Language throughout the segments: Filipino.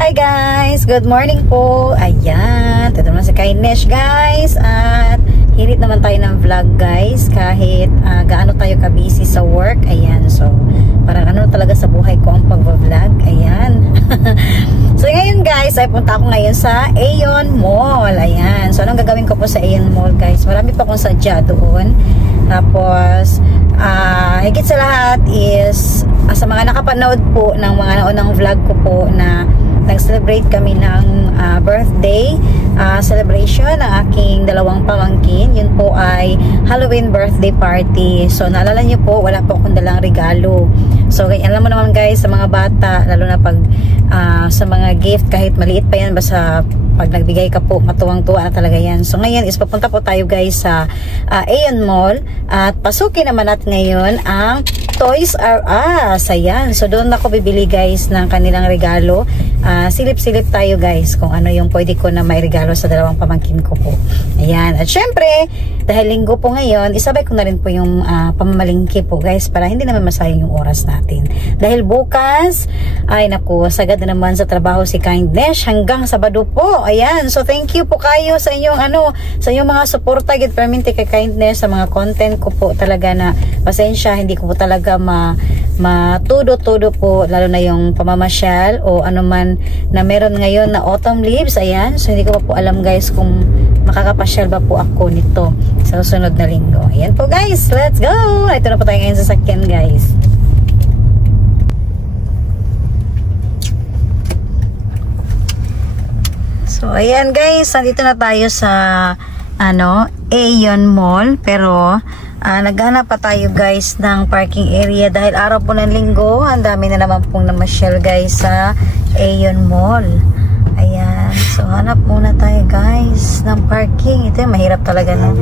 Hi guys! Good morning po! Ayan, ito naman si Kindness guys. At hirit naman tayo ng vlog guys. Kahit gaano tayo ka-busy sa work. Ayan, so parang ano talaga sa buhay ko ang pag-vlog. Ayan. So ngayon guys, ay punta ako ngayon sa Aeon Mall. Ayan, so anong gagawin ko po sa Aeon Mall guys? Marami pa akong sadya doon. Tapos higit sa lahat is sa mga nakapanood po ng mga naunang vlog ko po na nag-celebrate kami ng birthday celebration ng aking dalawang pamangkin. Yun po ay Halloween birthday party. So naalala niyo po, wala po akong dalang regalo. So alam mo naman guys, sa mga bata, lalo na pag sa mga gift, kahit maliit pa yan, basta pag nagbigay ka po, matuwang-tuwa na talaga yan. So ngayon is papunta po tayo guys sa Aeon Mall at pasukin naman natin ngayon ang Toys R Us. Ayan, so doon ako bibili guys ng kanilang regalo. Silip-silip tayo guys kung ano yung pwede ko na may regalo sa dalawang pamangkin ko po. Ayan, at syempre dahil linggo po ngayon, isabay ko na rin po yung pamamalingki po guys para hindi naman masayang yung oras natin. Dahil bukas, ay naku, sagad na naman sa trabaho si Kindness hanggang Sabado po. Ayan, so thank you po kayo sa inyong sa inyong mga suporta gid permente kay Kindness sa mga content ko po. Talaga na pasensya, hindi ko po talaga matudo-tudo po, lalo na yung pamamasyal o ano man na meron ngayon na autumn leaves. Ayan, so hindi ko pa po alam guys kung makakapasyal ba po ako nito sa susunod na linggo. Ayan po guys, let's go! Ito na po tayo ngayon sa sakyan guys. So ayan guys, nandito na tayo sa Aeon Mall, pero naghanap pa tayo guys ng parking area dahil araw po ng linggo. Ang dami na naman pong namasyal guys sa Aeon Mall. Ayan, so hanap muna tayo guys ng parking. Ito yung mahirap talaga no?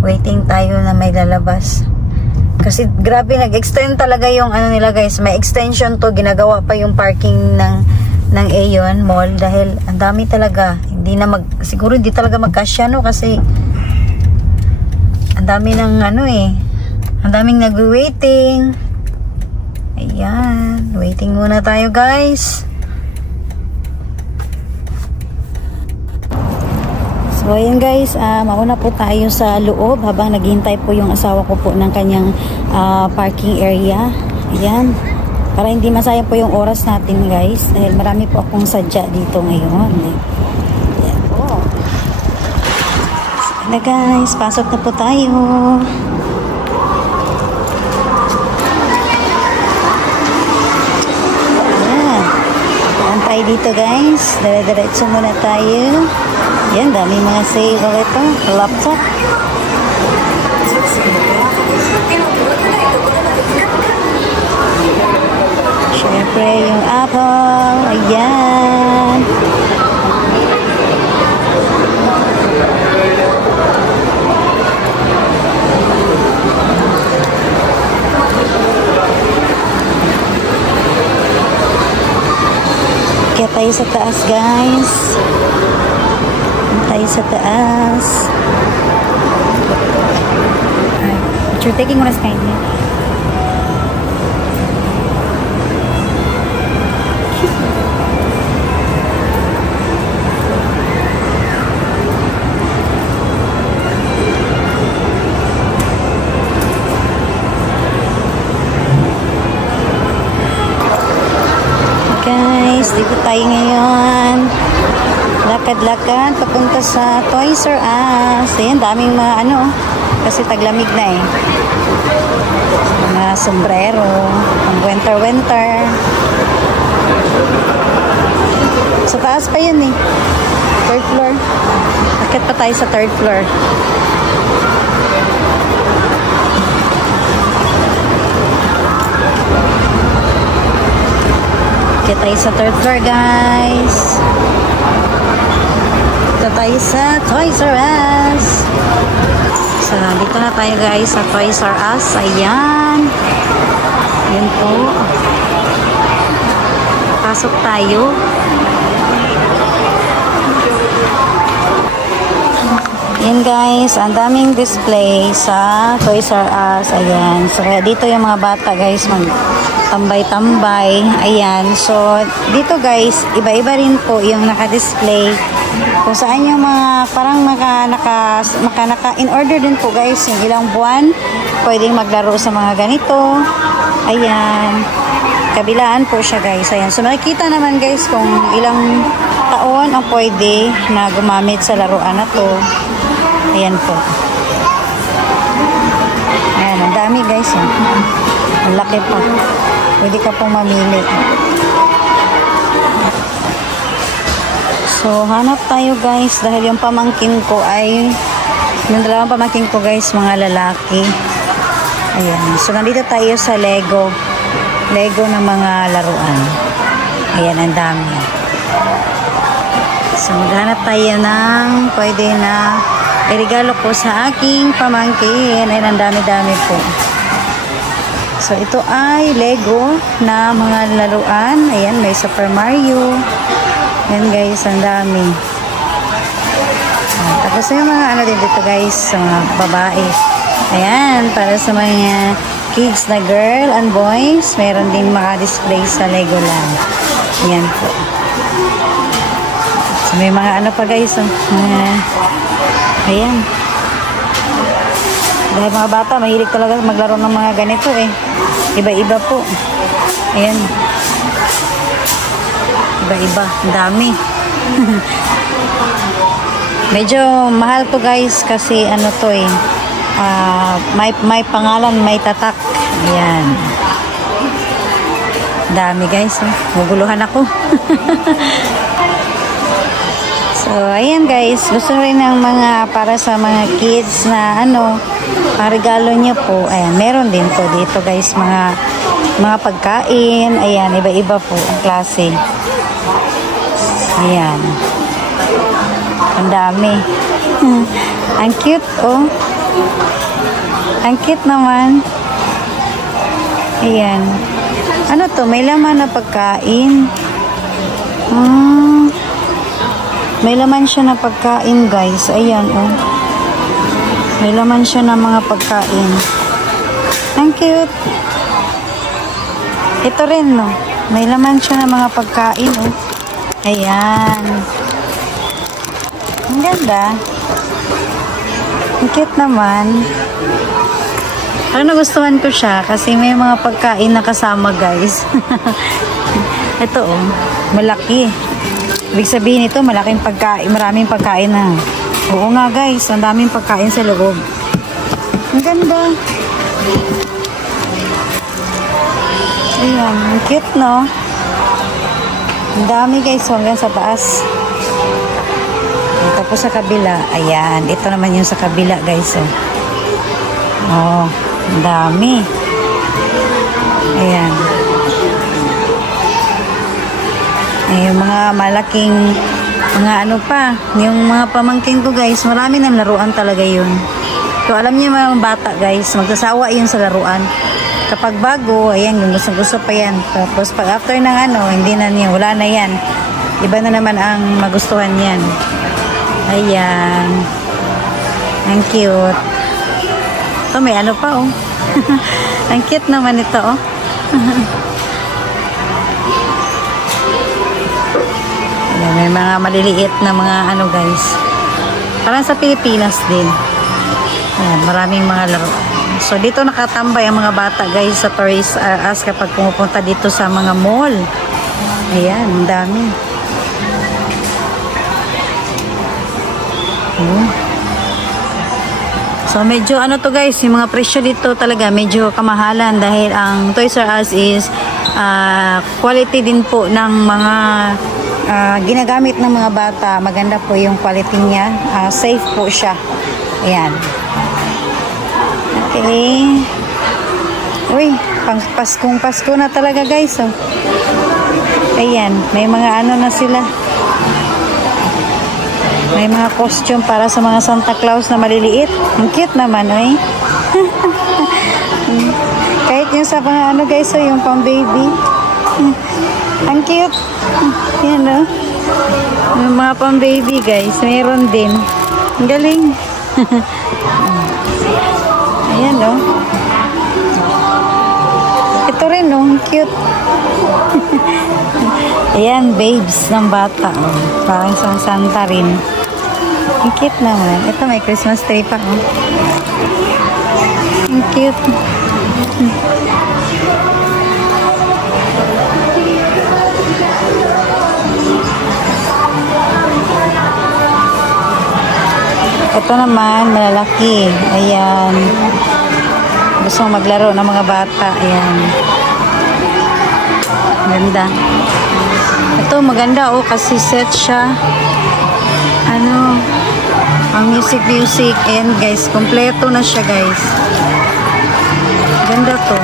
Waiting tayo na may lalabas kasi grabe, nag-extend talaga yung nila guys. May extension to, ginagawa pa yung parking ng Aeon Mall dahil ang dami talaga. Hindi na siguro hindi talaga magkasya no, kasi ang dami ng ang daming nag-waiting. Ayan, waiting muna tayo guys. So ayan guys, mauna po tayo sa loob habang naghihintay po yung asawa ko po ng kanyang parking area. Ayan, para hindi masayang po yung oras natin guys dahil marami po akong sadya dito ngayon. Ayan po. So, guys, pasok na po tayo. Ayan, antay dito guys, dire-diretso muna tayo. Yan, dami mga sale ito, laptop. Siyempre yung Apple. Ayan. Kaya tayo sa taas guys. Tayo sa taas. You're taking one as kindly. Guys, dito tayo ngayon. Lakad-lakad papunta sa Toys R Us. Ayan, daming mga kasi taglamig na eh. Mga sombrero, pang winter. Sa taas pa yun eh. Third floor. Akit pa tayo sa third floor. Akit tayo sa third floor guys. Dito tayo sa Toys R Us. So, dito na tayo guys sa Toys R Us. Ayan. Ayan po. Pasok tayo. Ayan guys, ang daming display sa Toys R Us. Ayan. So, dito yung mga bata guys tambay-tambay. Ayan. So, dito guys, iba-iba rin po yung naka-display. Kung saan yung mga parang in order din po guys, yung ilang buwan pwedeng maglaro sa mga ganito. Ayan. Kabilaan po siya guys. Ayan. So, makikita naman guys kung ilang taon ang pwede na gumamit sa laruan na to. Ayan po. Ayan. Ang dami guys. Ang laki pa. Pwede ka pong mamili. So, hanap tayo guys dahil yung pamangkin ko ay yung dalawang pamangkin ko guys, mga lalaki. Ayan. So, nandito tayo sa Lego ng mga laruan. Ayan, ang dami. So, maghanap tayo ng pwede na irigalo ko sa aking pamangkin. Ayan, ang dami-dami po. So, ito ay Lego na mga laruan. Ayan, may Super Mario. Ayan guys, ang dami. Tapos yung mga ano din dito guys, sa mga babae. Ayan, para sa mga kids na girl and boys, meron din maka-display sa Legoland. Ayan po. So, may mga ano pa guys, ayan. Dahil mga bata, mahilig talaga maglaro ng mga ganito eh. Iba-iba po. Ayan. Iba-iba. Ang dami. Medyo mahal to guys kasi ano to eh. May pangalan, may tatak. Ayan. Dami guys. Maguluhan ako. So, ayan guys. Gusto rin ng mga para sa mga kids na ano, regalo nyo po. Ayan, meron din po dito guys. Mga pagkain. Ayan, iba-iba po ang klase. Ayan. Ang dami. Ang cute, oh. Ang cute naman. Ayan. Ano to? May laman na pagkain. May laman siya na pagkain, guys. Ayan, oh. May laman siya na mga pagkain. Ang cute. Ito rin, no? May laman siya na mga pagkain, oh. Ayan. Ang ganda. Ang cute naman. Parang nagustuhan ko siya kasi may mga pagkain na kasama guys. Ito oh, malaki. Ibig sabihin ito, malaking pagkain, maraming pagkain na. Oo nga guys, ang daming pagkain sa loob. Ang ganda. Ayan, ang cute no? Ang dami guys, hanggang sa taas. Tapos sa kabila, ayan, ito naman yung sa kabila guys. Oh, ang dami. Ayan. Yung mga malaking mga ano pa, yung mga pamangkin ko guys, marami ng laruan talaga yun. So alam niyo mga bata guys, magsasawa yun sa laruan. Kapag bago, ayan, yung gusto pa yan. Tapos pag after ng ano, hindi na niya, wala na yan. Iba na naman ang magustuhan yan. Ayan. Ang cute. Ito may ano pa oh. Ang cute naman ito oh. Ayan, may mga maliliit na mga ano guys. Parang sa Pilipinas din. Ayan, maraming mga laro. So dito nakatambay ang mga bata guys sa Toys R Us kapag pumupunta dito sa mga mall. Ayan, ang dami. So medyo ano to guys, yung mga presyo dito talaga medyo kamahalan dahil ang Toys R Us is quality din po ng mga ginagamit ng mga bata. Maganda po yung quality niya, safe po siya. Ayan. Okay. Uy, pang Pasko na talaga guys oh. Ayan, may mga ano na sila. May mga costume para sa mga Santa Claus na maliliit. Ang cute naman, eh. Kahit yung sa mga ano guys, yung pang baby. Ang cute. Yan, no? Yung mga pang baby guys, mayroon din. Ang galing. Ayan, no? Ito Ito rin, no? Cute. Ayan, babes ng bata. Oh. Parang isang Santa rin. Ang cute naman. Ito, may Christmas tree pa. Oh. Ang cute. Ito naman, malalaki. Ayan. Gusto maglaro ng mga bata. Ayan. Ganda. Ito, maganda. Oh, kasi set siya. Ano, ang music. Ayan, guys. Kompleto na siya, guys. Ganda to.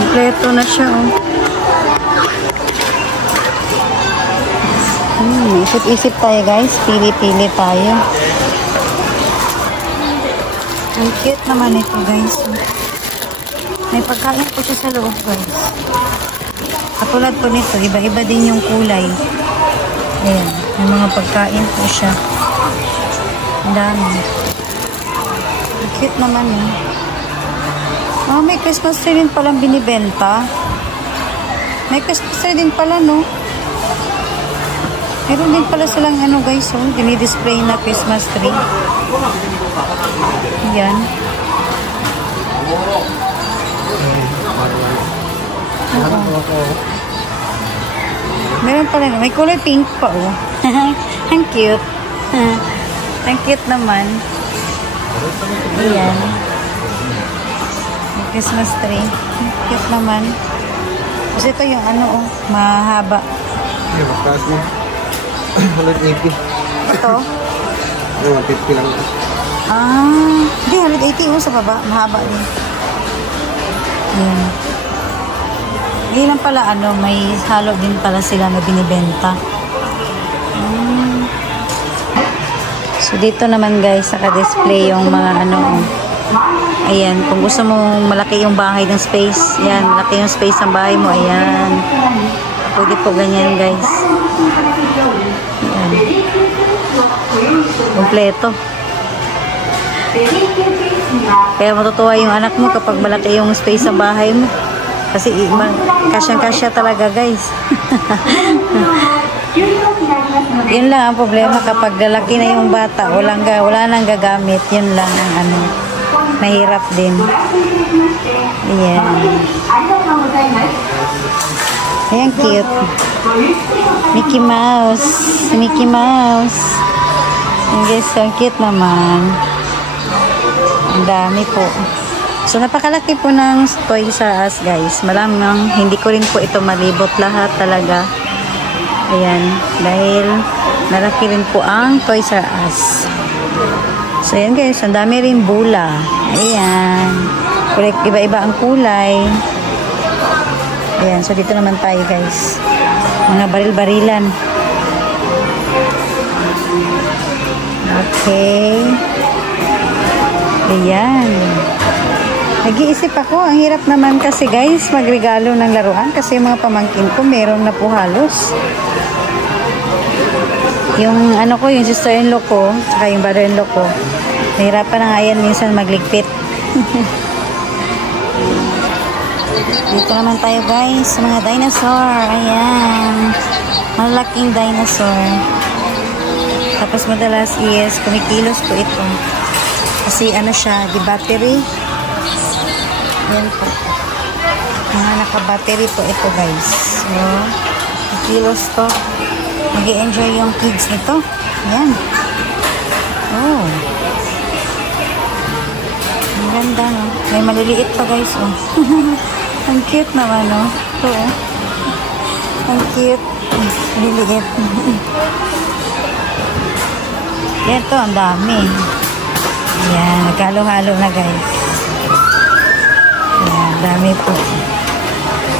Kompleto na siya, oh. Isip-isip tayo, guys. Pili-pili tayo. Ang cute naman ito, guys. May pagkain po siya sa loob, guys. Katulad po nito, iba-iba din yung kulay. Ayan. May mga pagkain po siya. Ang dami. Ang cute naman, eh. Oh, may Christmas tree din palang binibenta. May Christmas tree din pala, no? Meron din pala silang ano, guys, oh, dinidisplay na Christmas tree. Ayan. Meron pala, may kulay pink pa, oh. Ang cute. Ang cute naman. Ayan. May Christmas tree. Ang cute naman. Kasi ito yung ano, oh, mahaba. Yung mataas mo. 180. Ito? 150 lang. Ah, hindi, 180 sa baba. Mahaba din. Ayan. Hindi lang pala, ano, may halo din pala sila na binibenta. So, dito naman, guys, naka-display yung mga, ano, ayan, kung gusto mo malaki yung bahay ng space, ayan, malaki yung space ng bahay mo, ayan. Pwede po ganyan, guys. Ayan. Kompleto. Kaya matutuwa yung anak mo kapag malaki yung space sa bahay mo. Kasi kasyang-kasya talaga, guys. Yun lang ang problema kapag lalaki na yung bata, wala nang gagamit. Yun lang ang ano, mahirap din. Ayan. Ayan, cute. Mickey Mouse. Mickey Mouse. Ayan, guys, ang cute naman. Ang dami po. So, napakalaki po ng Toys R Us, guys. Malamang, hindi ko rin po ito malibot lahat talaga. Ayan. Dahil, malaki rin po ang Toys R Us. So, ayan, guys. Ang dami rin bula. Ayan. Iba-iba ang kulay. Ayan, so dito naman tayo, guys. Mga baril-barilan. Okay. Ayan. Nag-iisip ako, ang hirap naman kasi, guys, magregalo ng laruan kasi yung mga pamangkin ko, meron na po halos. Yung ano ko, yung sister-in-law ko, saka yung brother-in-law ko, nahirapan na nga yan minsan magligpit. Dito naman tayo, guys, sa mga dinosaur. Ayan. Malaking dinosaur. Tapos madalas is kumikilos po ito. Kasi ano siya, di battery. Ayan po. Mga naka-battery po ito, guys. So, kumikilos to. Mag-i-enjoy yung kids nito. Ayan. Oh. Ang ganda, no? May maliliit pa, guys, oh. Ang cute naman, no? Ito, oh. Ang cute. Liliit. Yan to, ang dami. Yan, nagkalo-halo na, guys. Yan, dami po.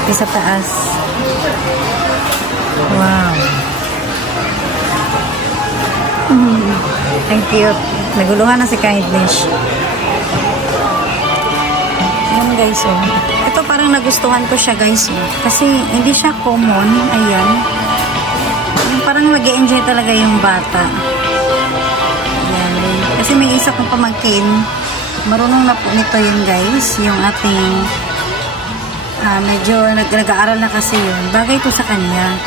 Ito sa taas. Wow. Ang cute. Naguluhan na si Kindness. Yan, guys, oh. Ito parang nagustuhan ko siya, guys, oh. Kasi hindi siya common. Ayan. Parang mag-e-enjoy talaga yung bata. Ayan. Kasi may isa kong pamangkin. marunong na po nito yun guys. Yung ating medyo nag-aaral na kasi yun. Bagay to sa kanya.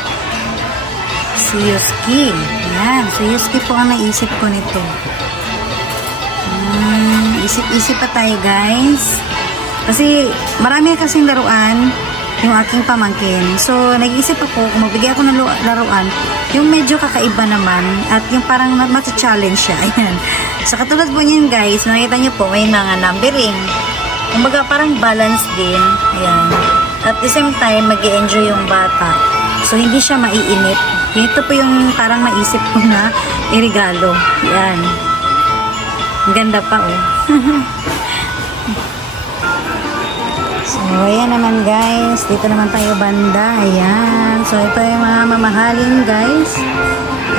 Si Yuski. Yan. Si Yuski po ang naisip ko nito. Isip-isip pa tayo guys. Kasi marami kasing laruan yung aking pamangkin. So, nag-iisip ako kung magbigay ako ng laruan, yung medyo kakaiba naman at yung parang matcha-challenge siya. Ayan. So, katulad po niyan guys, nakita niyo po, may mga numbering. Kumbaga, parang balance din. Ayan. At the same time, mag-i-enjoy yung bata. So, hindi siya maiinip. Ito po yung parang naisip ko na irigalo. Ayan. Ang ganda pa, oh. So, ayan naman guys. Dito naman tayo banda. Ayan. So, ito yung mga mamahalin guys.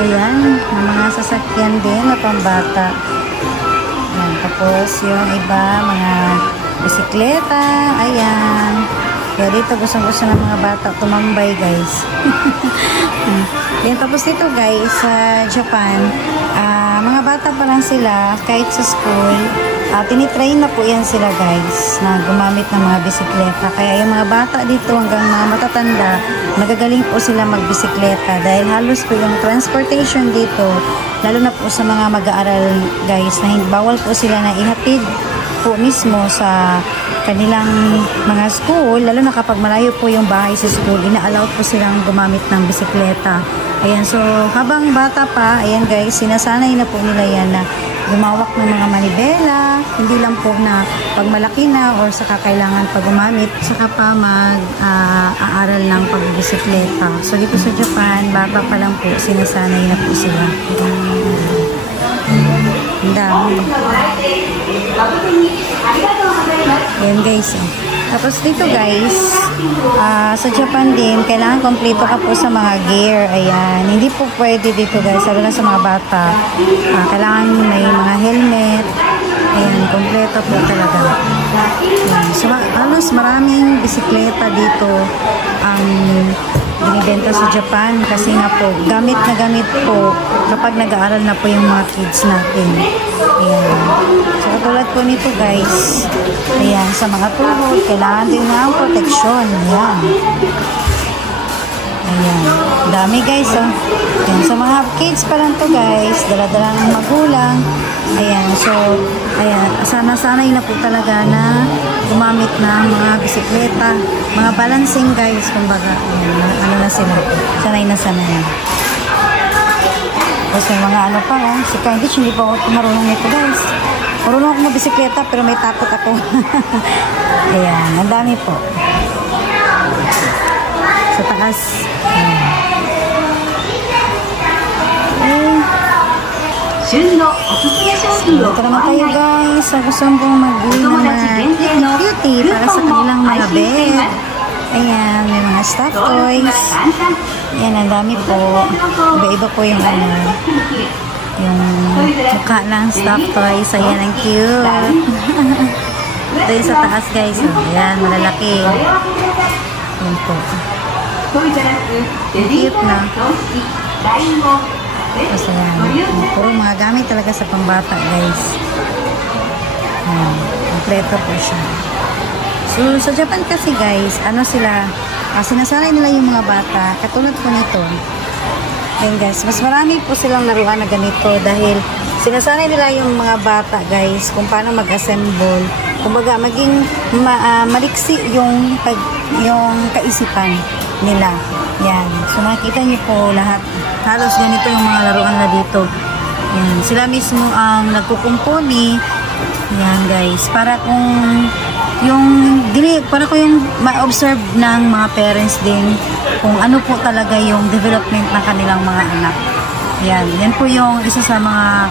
Ayan. Ng mga sasakyan din na pambata. Ayan. Tapos, yung iba, mga bisikleta. Ayan. Kaya dito, gusto-gusto ng mga bata tumambay guys. Ayan. Tapos dito guys, sa Japan, mga bata pa lang sila, kahit sa school, tinitrain na po yan sila guys na gumamit ng mga bisikleta. Kaya yung mga bata dito hanggang mga matatanda, magagaling po sila magbisikleta dahil halos po yung transportation dito, lalo na po sa mga mag-aaral guys, na bawal po sila na ihatid po mismo sa kanilang mga school, lalo na kapag malayo po yung bahay sa school, ina-allow po silang gumamit ng bisikleta. Ayan, so habang bata pa, ayan guys, sinasanay na po nila yan na gumawak ng mga manibela, hindi lang po na pag malaki na or saka kailangan pag gumamit, saka pa mag-aaral ng pagbisikleta. So dito sa Japan, bata pa lang po, sinasanay na po sila. Ang dami. Ayan guys. Tapos dito guys, sa Japan din, kailangan kompleto ka po sa mga gear. Ayan. Hindi po pwede dito guys, lalo na sa mga bata. Kailangan may mga helmet. Ayan, kompleto po talaga. Ayan. So, halos maraming bisikleta dito ang binibenta sa Japan kasi nga po, gamit na gamit po kapag nag-aaral na po yung mga kids natin. Ayan. So, katulad po nito guys, ayan, sa mga tuhod, kailangan din nga ang protection. Ayan. Ayan. Dami guys, oh. Ayan. Sa mga kids pa lang to guys, dala-dala ng magulang. Ayan. So, ayan. Sana-sanay na po talaga na gumamit ng mga bisikleta, mga balancing guys, kumbaga. Ayan. Ano na sila. Sanay na sanay na. Kasi mga ano pa, oh. Si Candice, hindi pa ako marunong nito guys. Marunong ako magbisikleta pero may takot ako. Ayan. Ang dami po. Sa taas. Dito naman tayo guys. So, gusto mong mag-bili ng mga cutie para sa kanilang mga bed. Ayan, may mga stuffed toys. Ayan, ang dami po. Iba-iba po yung ano, yung mukha ng stuffed toys. Ayan, ang cute. Ito yung sa taas guys. Ayan, malalaki. Ayan po. Cute na. Kasi yan. Puro mga gamit talaga sa pambata guys. Ayan. Kompleto po siya. So, sa Japan kasi guys, ano sila, sinasanay nila yung mga bata. Katulad po nito. Ayan guys, mas marami po silang laruan na ganito dahil sinasanay nila yung mga bata guys kung paano mag-assemble. Kumbaga, maging maliksi yung kaisipan nila. Yan. So, makikita niyo po lahat. Halos ganito yung mga laruan na dito. Yan. Sila mismo ang nagkukumpuni. Yan, guys. Para kung yung ma-observe ng mga parents din kung ano po talaga yung development ng kanilang mga anak. Yan. Yan po yung isa sa mga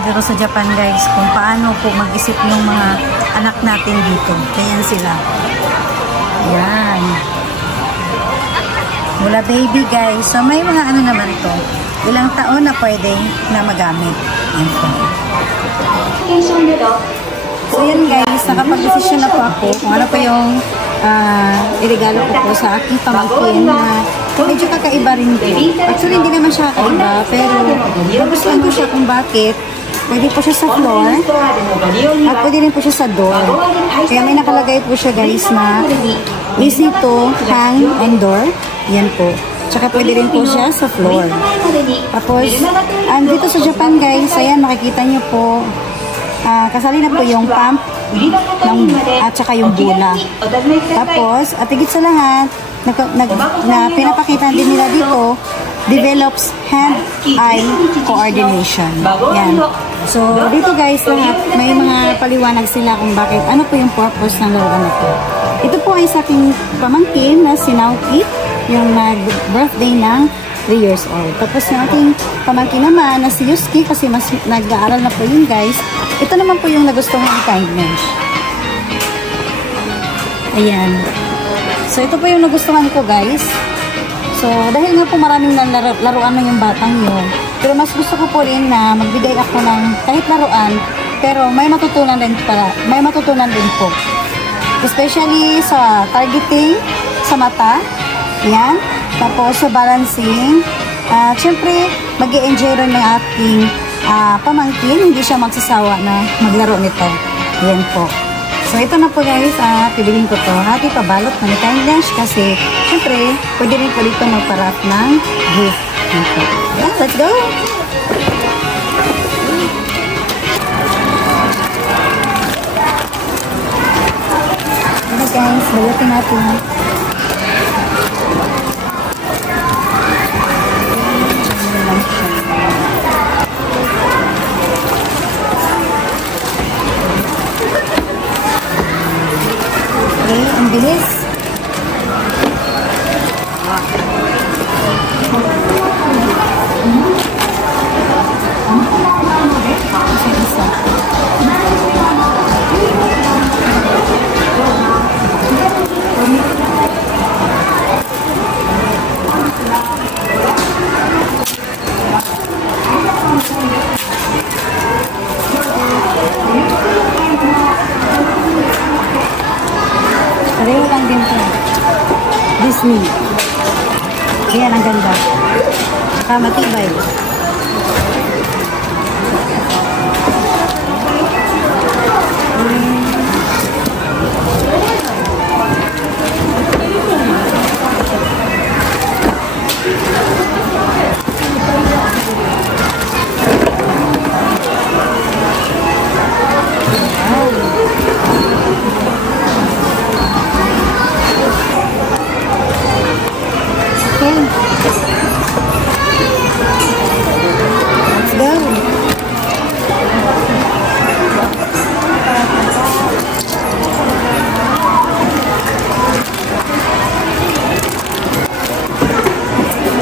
dito sa Japan, guys. Kung paano po mag-isip yung mga anak natin dito. Kaya sila. Yan. Mula baby guys. So may mga ano naman to. Ilang taon na pwede na magamit. Yan po. So yan guys. Nakapag-desisyon na po ako kung ano po yung iregalo ko po sa aking pamangkin na medyo kakaiba rin din. Actually hindi naman siya kakaiba pero nagustuhan ko siya kung bakit Pwede po siya sa floor. At pwede rin po siya sa door. Kaya may nakalagay po siya guys na easy to hang on door. Yan po. Tsaka pwede rin po siya sa floor. Tapos, dito sa Japan guys, ayan makikita nyo po, kasali na po yung pump at saka yung bola. Tapos, at higit sa lahat, na pinapakita din nila dito, develops hand-eye coordination. Yan. So, dito guys, lahat, may mga paliwanag sila kung bakit, ano po yung purpose ng laruan na ito. Ito po ay sa aking pamangkin na si Naoki, yung nag-birthday ng 3 years old. Tapos yung aking pamangkin naman na si Yuski, kasi mas nag-aaral na po yun guys. Ito naman po yung nagustuhan ni Kindness. Ayan. So, ito po yung nagustuhan ko guys. So, dahil nga po maraming laruan na yung batang yun, pero mas gusto ko po rin na magbigay ako ng kahit laruan, pero may matutunan din po. Especially sa targeting, sa mata, yan. Tapos sa balancing, syempre, mag-i-enjoy rin ng ating pamangkin, hindi siya magsasawa na maglaro nito. Yan po. So, ito na po guys, piliin ko to. Hati pabalot na ni Kindness kasi, syempre, pwede rin po dito magparap ng gift. Yeah, let's go! Okay guys, balutin natin. Okay, ang bilis. Pareho lang din ito. Disney. Ayan, ang ganda. Matibay.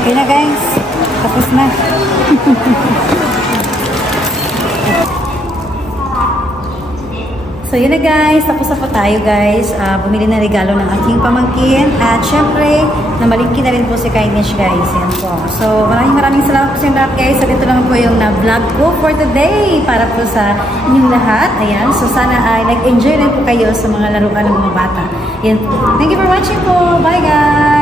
Okay na guys, tapos na. So yun na guys, tapos na po tayo guys. Bumili na regalo ng aking pamangkin. At syempre, namalingki na rin po si Kindness guys. Yan po. So maraming salamat po sa inyo lahat guys. So dito lang po yung na-vlog ko for today para po sa inyong lahat. Ayan. So sana ay nag-enjoy rin po kayo sa mga laruan ng mga bata. Yan po. Thank you for watching po. Bye guys!